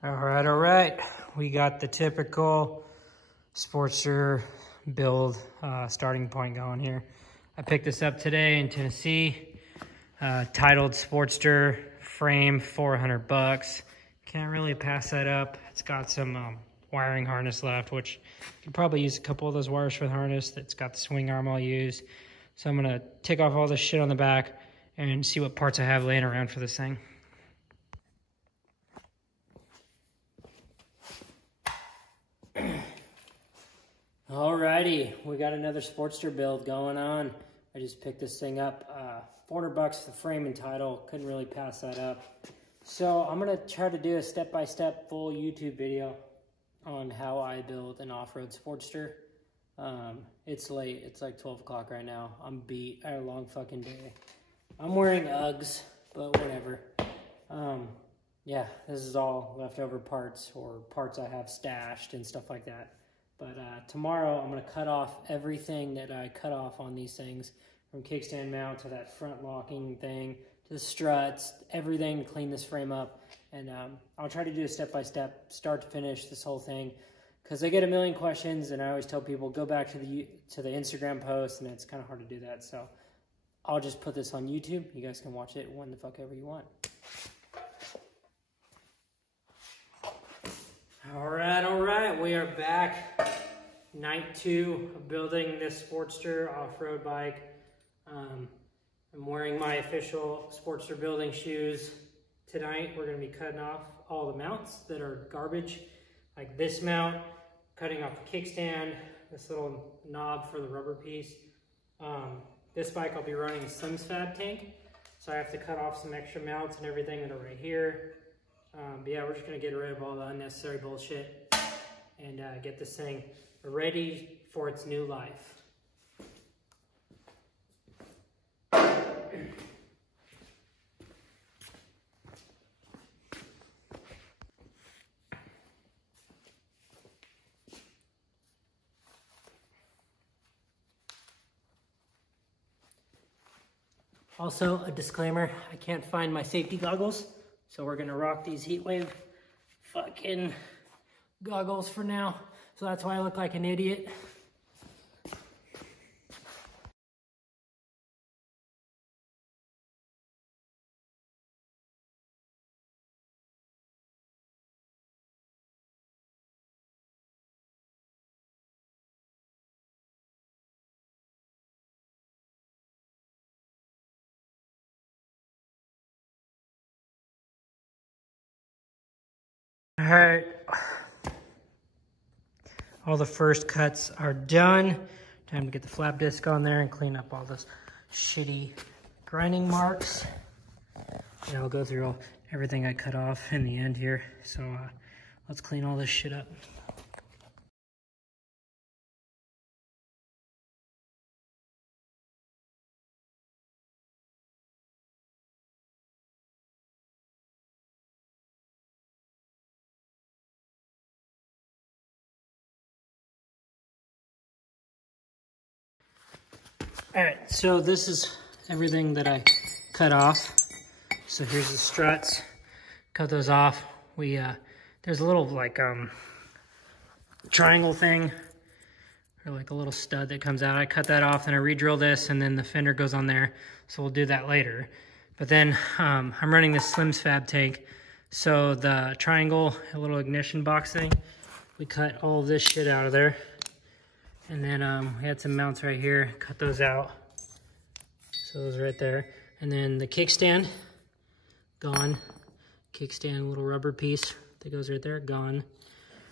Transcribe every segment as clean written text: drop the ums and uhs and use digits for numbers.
All right. We got the typical Sportster build starting point going here. I picked this up today in Tennessee, titled Sportster frame, $400. Can't really pass that up. It's got some wiring harness left, which you could probably use a couple of those wires for the harness. That's got the swing arm I'll use. So I'm gonna take off all this shit on the back and see what parts I have laying around for this thing. Alrighty, we got another Sportster build going on. I just picked this thing up. $400 the frame and title. Couldn't really pass that up. So I'm gonna try to do a step-by-step full YouTube video on how I build an off-road Sportster. It's late. It's like 12 o'clock right now. I'm beat. I had a long fucking day. I'm wearing Uggs, but whatever. Yeah, this is all leftover parts or parts I have stashed and stuff like that. But tomorrow I'm going to cut off everything that I cut off on these things, from kickstand mount to that front locking thing to the struts, everything to clean this frame up. And I'll try to do a step-by-step, start to finish, this whole thing, because I get a million questions, and I always tell people, go back to the Instagram post, and it's kind of hard to do that. So I'll just put this on YouTube. You guys can watch it when the fuck ever you want. All right, we are back. Night 2 of building this Sportster off-road bike. I'm wearing my official Sportster building shoes. Tonight, we're gonna be cutting off all the mounts that are garbage, like this mount, cutting off the kickstand, this little knob for the rubber piece. This bike I'll be running a Slims Fab tank, so I have to cut off some extra mounts and everything that are right here. But yeah, we're just gonna get rid of all the unnecessary bullshit and get this thing ready for its new life. Also, a disclaimer, I can't find my safety goggles, so we're gonna rock these Heatwave fucking goggles for now. So that's why I look like an idiot. All right, all the first cuts are done. Time to get the flap disc on there and clean up all those shitty grinding marks. And I'll go through everything I cut off in the end here. So let's clean all this shit up. All right, so this is everything that I cut off. So here's the struts, cut those off. There's a little like triangle thing, or like a little stud that comes out. I cut that off and I re-drill this, and then the fender goes on there. So we'll do that later. But then I'm running this Slims Fab tank. So the triangle, a little ignition box thing, we cut all of this shit out of there. And then we had some mounts right here, cut those out. So those are right there. And then the kickstand, gone. Kickstand, little rubber piece that goes right there, gone.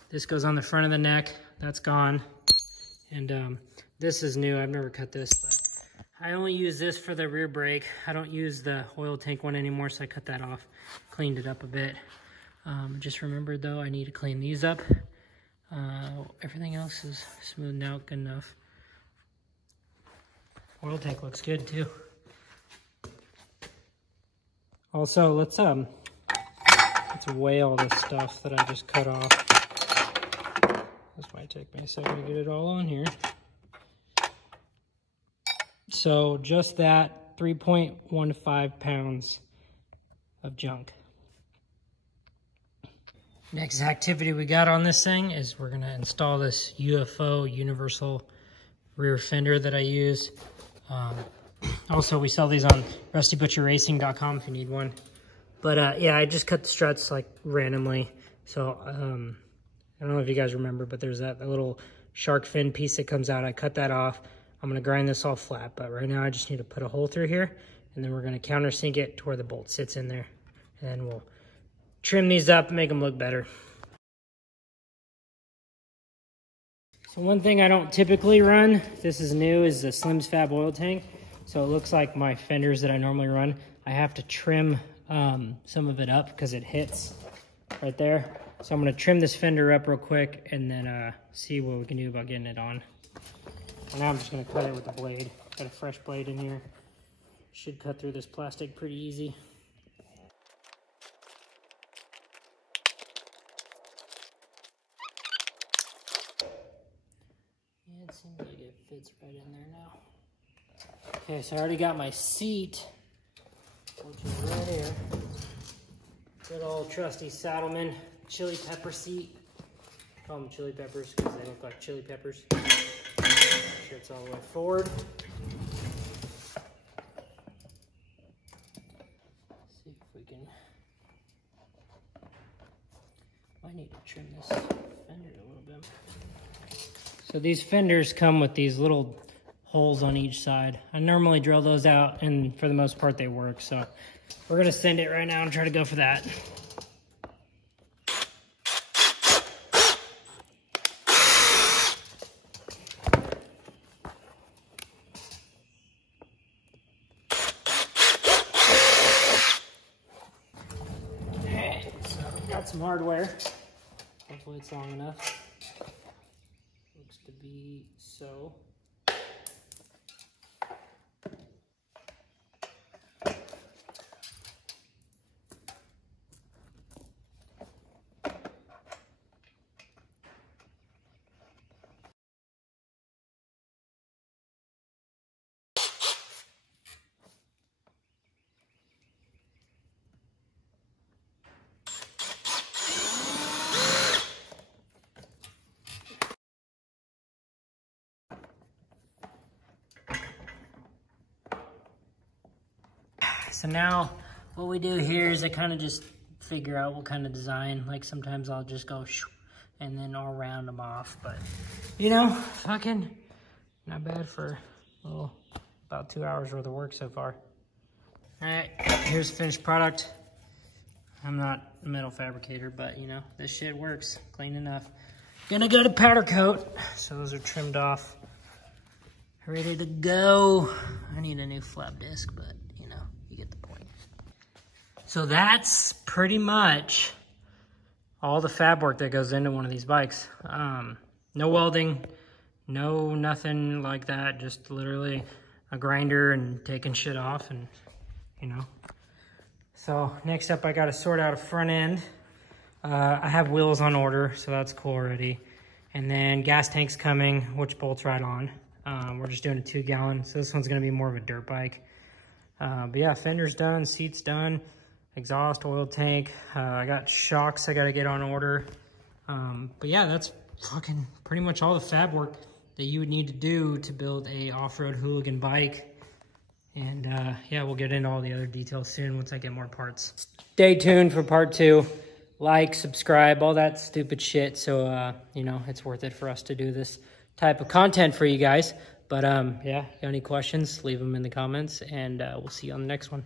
This goes on the front of the neck, that's gone. And this is new, I've never cut this, but I only use this for the rear brake. I don't use the oil tank one anymore, so I cut that off, cleaned it up a bit. Just remembered though, I need to clean these up. Everything else is smoothed out good enough. Oil tank looks good too. Also, let's weigh all this stuff that I just cut off. This might take me a second to get it all on here. So just that, 3.15 pounds of junk. Next activity we got on this thing is we're gonna install this UFO universal rear fender that I use. Also, we sell these on rustybutcherracing.com if you need one. But yeah, I just cut the struts like randomly. So I don't know if you guys remember, but there's that little shark fin piece that comes out. I cut that off. I'm gonna grind this all flat, but right now I just need to put a hole through here, and then we're gonna countersink it to where the bolt sits in there. And then we'll trim these up and make them look better. So one thing I don't typically run, this is new, is the Slim's Fab oil tank. So it looks like my fenders that I normally run, I have to trim some of it up because it hits right there. So I'm gonna trim this fender up real quick and then see what we can do about getting it on. And now I'm just gonna cut it with the blade. Got a fresh blade in here. Should cut through this plastic pretty easy. Yeah, it seems like it fits right in there now. Okay, so I already got my seat, which is right here. Good old trusty Saddleman chili pepper seat. Call them chili peppers because they look like chili peppers. Make sure it's all the way forward. See if we can. I need to trim this fender a little bit. So these fenders come with these little holes on each side. I normally drill those out, and for the most part they work. So we're gonna send it right now and try to go for that. Okay, so got some hardware. Hopefully it's long enough. Looks to be so. So now what we do here is I kind of just figure out what kind of design. Like sometimes I'll just go shoo, and then I'll round them off. But you know, fucking not bad for about 2 hours worth of work so far. All right, here's the finished product. I'm not a metal fabricator, but you know, this shit works clean enough. Gonna go to powder coat. So those are trimmed off, ready to go. I need a new flap disc, but you know, you get the point. So that's pretty much all the fab work that goes into one of these bikes. No welding, no nothing like that. Just literally a grinder and taking shit off, and you know. So next up, I got to sort out a front end. I have wheels on order, so that's cool already. And then gas tank's coming, which bolts right on. We're just doing a 2-gallon, so this one's gonna be more of a dirt bike. But yeah, fender's done, seat's done, exhaust, oil tank. I got shocks I gotta get on order. But yeah, that's fucking pretty much all the fab work that you would need to do to build a off-road hooligan bike. And yeah, we'll get into all the other details soon once I get more parts. Stay tuned for part 2. Like, subscribe, all that stupid shit. So, you know, it's worth it for us to do this type of content for you guys. But yeah, got any questions, leave them in the comments, and we'll see you on the next one.